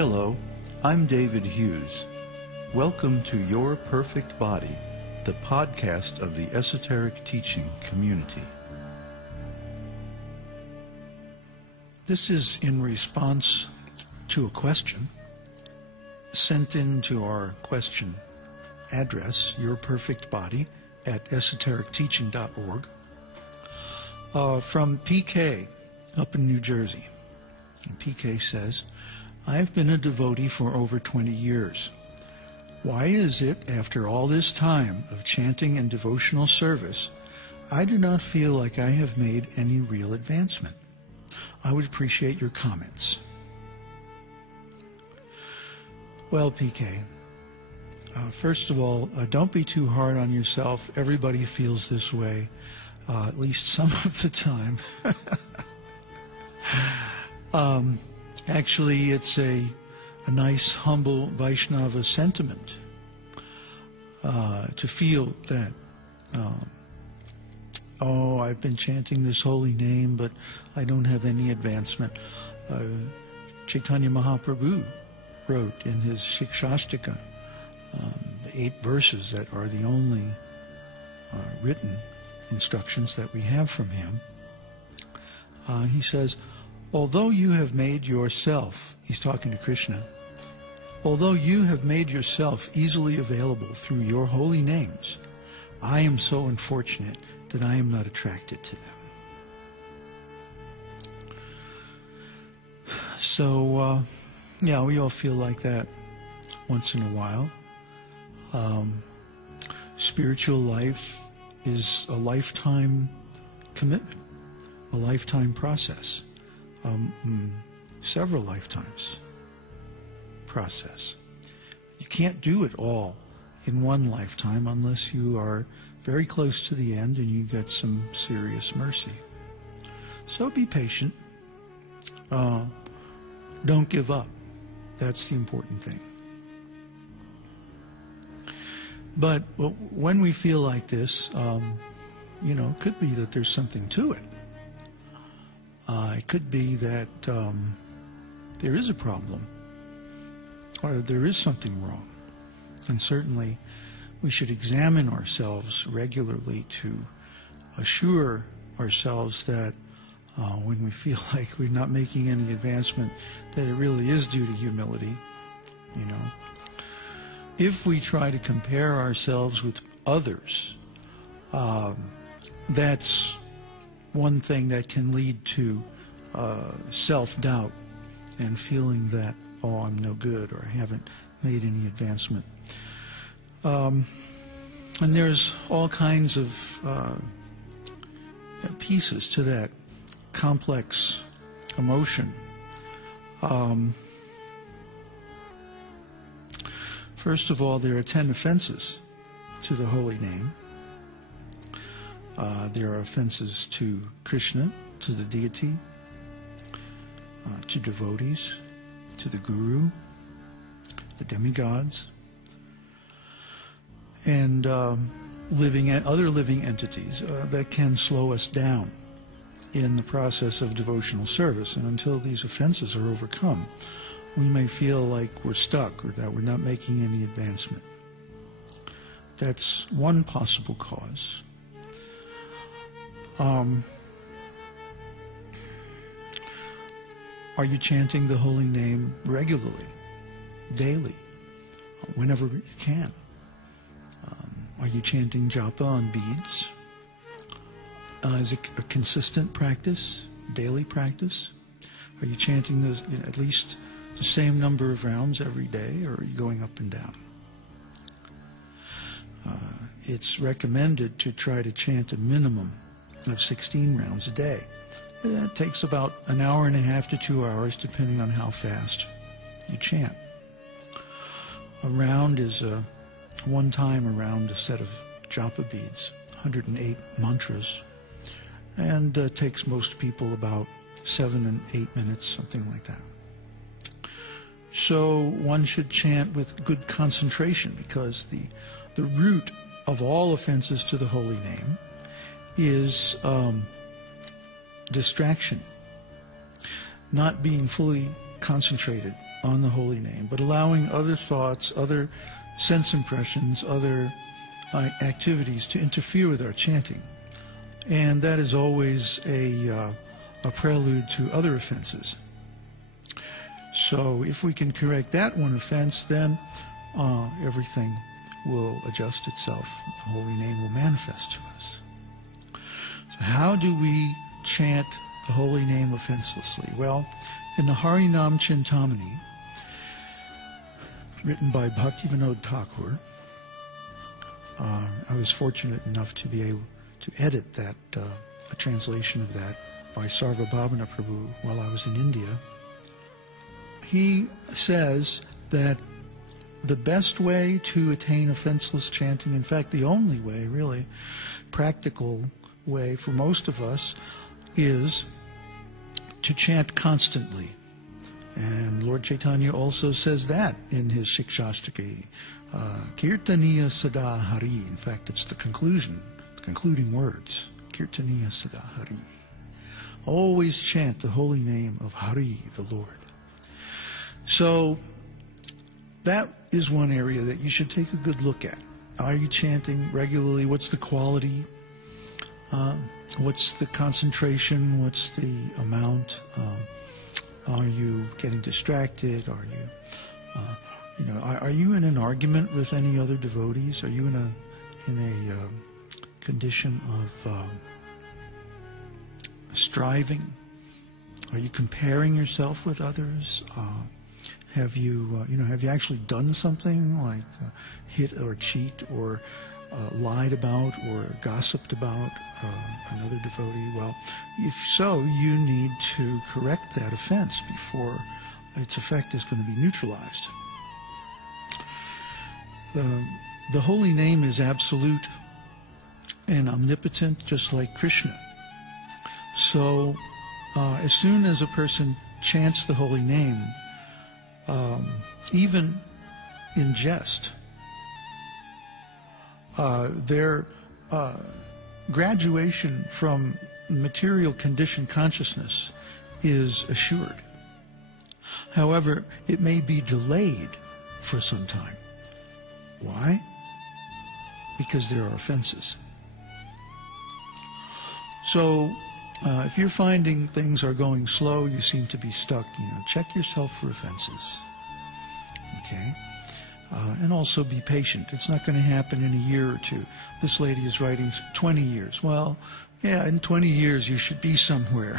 Hello, I'm David Hughes. Welcome to Your Perfect Body, the podcast of the Esoteric Teaching Community. This is in response to a question sent in to our question address, yourperfectbody@esotericteaching.org, from PK up in New Jersey. And PK says, I've been a devotee for over 20 years. Why is it, after all this time of chanting and devotional service, I do not feel like I have made any real advancement? I would appreciate your comments. Well, PK, first of all, don't be too hard on yourself. Everybody feels this way, at least some of the time. Actually, it's a nice, humble Vaishnava sentiment to feel that, I've been chanting this holy name, but I don't have any advancement. Chaitanya Mahaprabhu wrote in his Shikshastika, the 8 verses that are the only written instructions that we have from him. He says, although you have made yourself, he's talking to Krishna, although you have made yourself easily available through your holy names, I am so unfortunate that I am not attracted to them. So, yeah, we all feel like that once in a while. Spiritual life is a lifetime commitment, a lifetime process. Several lifetimes process. You can't do it all in one lifetime unless you are very close to the end and you get some serious mercy. So be patient. Don't give up. That's the important thing. But when we feel like this, it could be that there's something to it. It could be that there is a problem, or there is something wrong. And certainly we should examine ourselves regularly to assure ourselves that when we feel like we're not making any advancement, that it really is due to humility. If we try to compare ourselves with others, that's one thing that can lead to self-doubt and feeling that, I'm no good, or I haven't made any advancement. And there's all kinds of pieces to that complex emotion. First of all, there are 10 offenses to the holy name. There are offenses to Krishna, to the deity, to devotees, to the guru, the demigods, and other living entities that can slow us down in the process of devotional service. And until these offenses are overcome, we may feel like we're stuck or that we're not making any advancement. That's one possible cause. Are you chanting the holy name regularly, daily, whenever you can? Are you chanting japa on beads? Is it a consistent practice, daily practice? Are you chanting those at least the same number of rounds every day, or are you going up and down? It's recommended to try to chant a minimum of 16 rounds a day. It takes about an hour and a half to 2 hours, depending on how fast you chant. A round is one time around a set of japa beads, 108 mantras, and takes most people about 7 and 8 minutes, something like that. So one should chant with good concentration, because the root of all offenses to the holy name is distraction, not being fully concentrated on the holy name, but allowing other thoughts, other sense impressions, other activities to interfere with our chanting. And that is always a prelude to other offenses. So if we can correct that one offense, then everything will adjust itself. The holy name will manifest to us. So how do we chant the holy name offenselessly? Well, in the Harinam Chintamani, written by Bhaktivinoda Thakur, I was fortunate enough to be able to edit that, a translation of that by Sarvabhavana Prabhu while I was in India. He says that the best way to attain offenseless chanting, in fact the only way, really, practical way for most of us, is to chant constantly. And Lord Chaitanya also says that in his Shikshashtaka, Kirtaniya Sada Hari. In fact, it's the concluding words. Kirtaniya Sada Hari. Always chant the holy name of Hari, the Lord. So that is one area that you should take a good look at. Are you chanting regularly? What's the quality? What's the concentration? What's the amount? Are you getting distracted? Are you, are you in an argument with any other devotees? Are you in a condition of striving? Are you comparing yourself with others? Have you actually done something like hit or cheat or lied about or gossiped about another devotee? Well, if so, you need to correct that offense before its effect is going to be neutralized. The holy name is absolute and omnipotent, just like Krishna. So as soon as a person chants the holy name, even in jest, their graduation from material conditioned consciousness is assured. However, it may be delayed for some time. Why? Because there are offenses. So if you're finding things are going slow, you seem to be stuck, check yourself for offenses. Okay? And also be patient. It's not going to happen in a year or two. This lady is writing 20 years. Well, yeah, in 20 years you should be somewhere.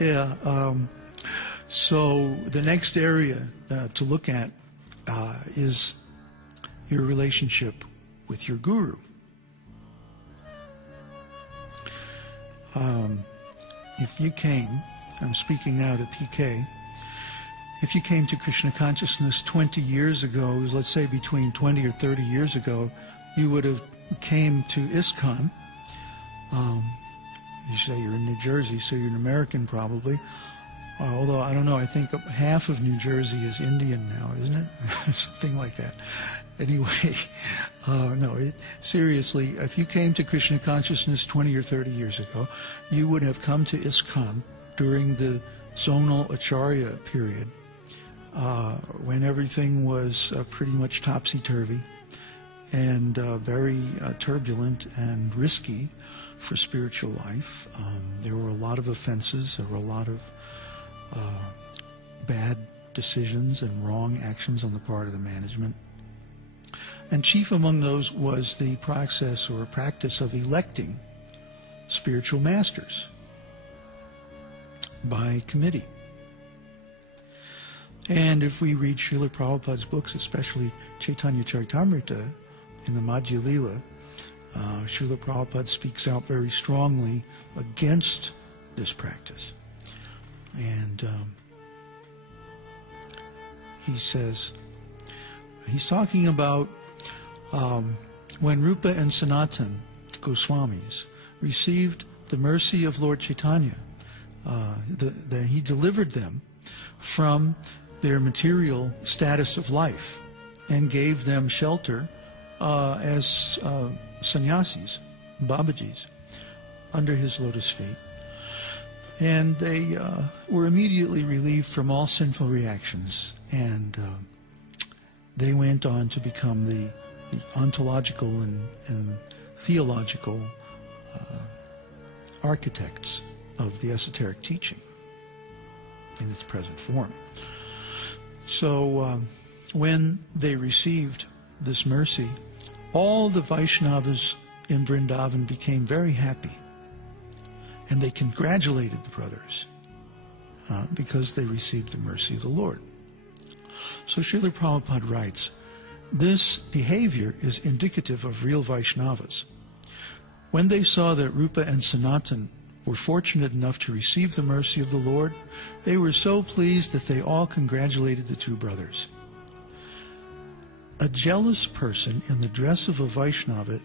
Yeah. So the next area to look at is your relationship with your guru. If you came, I'm speaking now to PK, if you came to Krishna consciousness 20 years ago, let's say between 20 or 30 years ago, you would have came to ISKCON. You say you're in New Jersey, so you're an American probably. Although, I don't know, I think half of New Jersey is Indian now, isn't it? Something like that. Anyway, seriously, if you came to Krishna consciousness 20 or 30 years ago, you would have come to ISKCON during the zonal Acharya period, when everything was pretty much topsy-turvy and very turbulent and risky for spiritual life. There were a lot of offenses, there were a lot of bad decisions and wrong actions on the part of the management. And chief among those was the process or practice of electing spiritual masters by committee. And if we read Srila Prabhupada's books, especially Chaitanya Charitamrita in the Madhya Lila, Srila Prabhupada speaks out very strongly against this practice. And he says, he's talking about when Rupa and Sanatan Goswamis received the mercy of Lord Chaitanya, that he delivered them from their material status of life and gave them shelter as sannyasis, Babajis, under his lotus feet. And they were immediately relieved from all sinful reactions, and they went on to become the ontological and theological architects of the esoteric teaching in its present form. So when they received this mercy, all the Vaishnavas in Vrindavan became very happy, and they congratulated the brothers because they received the mercy of the Lord. So Srila Prabhupada writes, this behavior is indicative of real Vaishnavas. When they saw that Rupa and Sanatan were fortunate enough to receive the mercy of the Lord, they were so pleased that they all congratulated the two brothers. A jealous person in the dress of a Vaishnava